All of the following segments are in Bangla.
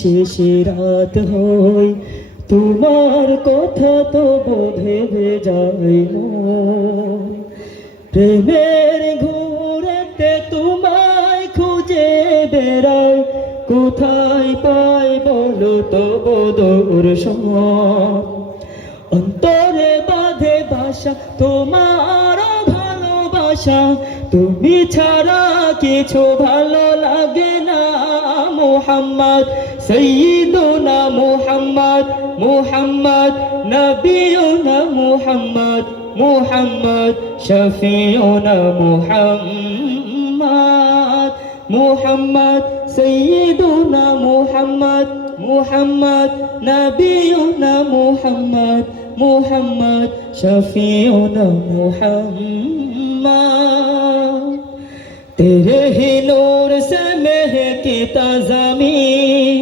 শেষে রাত হয়, তোমার কথা তো ভেবে যায় মন। প্রেমের ঘুরেতে তোমায় খুঁজে বেড়াই, কোথায় পাই বলো তো দর্শন। অন্তরে বাঁধে বাসা তোমার ভালোবাসা, তুমি ছাড়া কিছু ভালো লাগে না। মুহাম্মদ সাইয়্যিদুনা মুহাম্মদ, মুহাম্মদ নবিয়ুনা মুহাম্মদ, মুহাম্মদ শফিউনা মুহাম্মদ, মুহাম্মদ সাইয়্যিদুনা মুহাম্মদ, মুহাম্মদ নবিয়ুনা মুহাম্মদ, মুহাম্মদ শফিউনা মুহাম্মদ। तेरे ही नूर से महकता ज़मीन,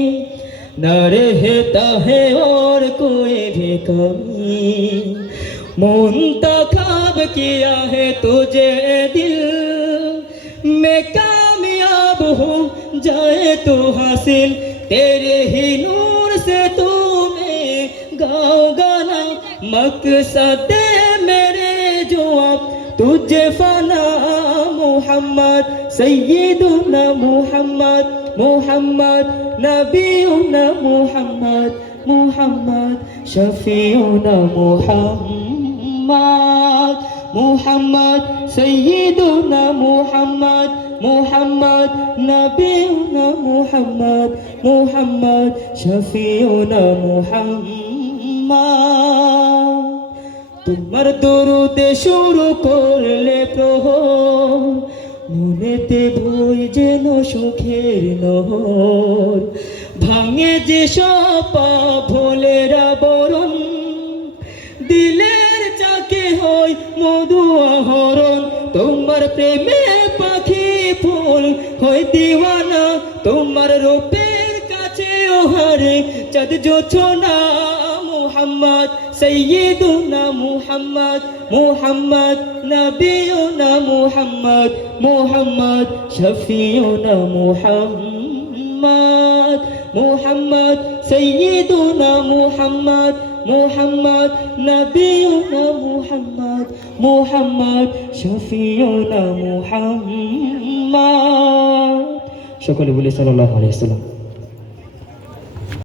न रहता है और कोई भी कमी। मुंतखब किया है तुझे दिल, मैं कामयाब हो जाए तो हासिल। तेरे ही नूर से तुम्हें गाओ गाना, मकसद मेरे जो अब तुझे फना। मुहम्मद सय्यदुना मुहम्मद, मुहम्मद नबीउना मुहम्मद, मुहम्मद शफीउना मुहम्मद, मुहम्मद सय्यदुना मुहम्मद, मुहम्मद नबीउना मुहम्मद, मुहम्मद शफीउना मुहम्मद। তোমার দরুদে শুরু করলে প্রহর, মনেতে বই যেন সুখের নহর। ভাঙে যে সব ভোলেরা বরণ, দিলের চাকে হয় মধু আহরণ। তোমার প্রেমে পাখি ফুল হয় দিওয়ানা, তোমার রূপের কাছে ওহারে চাঁদ জোছনা। মুহাম্মদ সৈয়দুনা মুহাম্মদ, মুহাম্মদ নবিয়ুনা মুহাম্মদ, মুহাম্মদ শফিউনা মুহাম্মদ, মুহাম্মদ সৈয়দুনা মুহাম্মদ, মুহাম্মদ নবিয়ুনা মুহাম্মদ, মুহাম্মদ শফিউনা মুহাম্মদ। সকলে বলি সাল্লাল্লাহু আলাইহি ওয়াসাল্লাম।